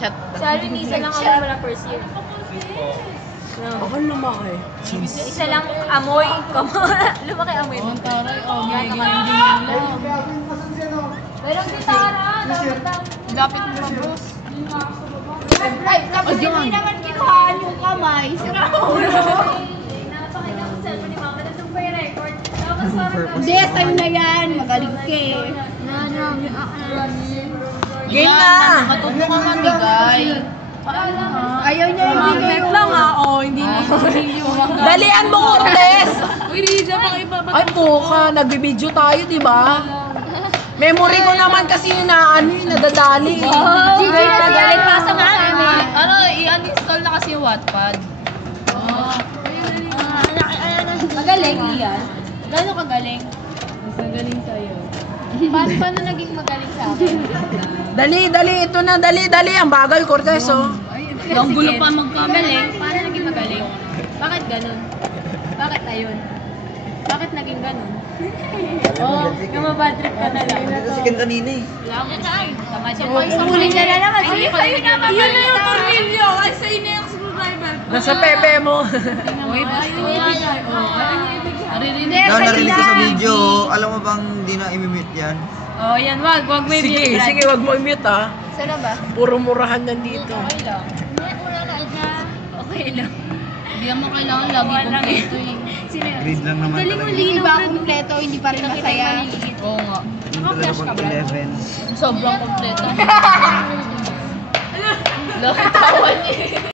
Chat. Si Alvin, isa lang ako wala first year. Ako lumaki. Isa lang amoy. Lumaki amoy mo. Taray, ganyan lang. Merong gitara. Lapit mo pa, boss. Ay, tapos hindi naman kinuhaan yung kamay. Sira ko. Napakinggan ko sa cellphone ni Mama. Tapos pa yung record. Tapos parang... Hindi, time na yan. Magaling ka eh. Game na! Matuto ka mamigay. Ayaw niya yung bigay Net lang hindi na dalian mo, Cortez! Uy, Riza, pakibaba. Ay, puka, nagbibideo tayo, di ba? Memory ko naman kasi yung nadadali. Sige na Galing pa sa mga Ano, i-uninstall na kasi yung Wattpad. Magaling, Ian. Gano'n kagaling? Mas magaling sa'yo. Paano naging magaling sa akin? Dali, ito na, dali. Ang bagal, Cortez, oh. Ang gulo pa magkamali. Magaling? Paano naging magaling? Bakit ganun? Bakit ayun? Bakit naging ganun? Bad trip ka na lang. Sikan kanina eh. Wala akong tama siya. Huli niya na naman. Sige, sa'yo naman. Yun na yung tornilyo. Ay, sa'yo na yung screwdriver. Nasa pepe mo. Uy, basta. Narinig ko sa video, alam mo bang di na imimute yan? Oh, yan, wag may Sige, wag mo i-mute, ah. Sana ba? Puro murahan yan dito. Okay lang. Okay lang. Hindi naman kailangan lagi kompleto eh. Grade lang naman talaga. Yung iba kumpleto, hindi pa rin masaya. Oo nga. Yung talaga pag 11. Sobrang kompleto. Laki tawan niya.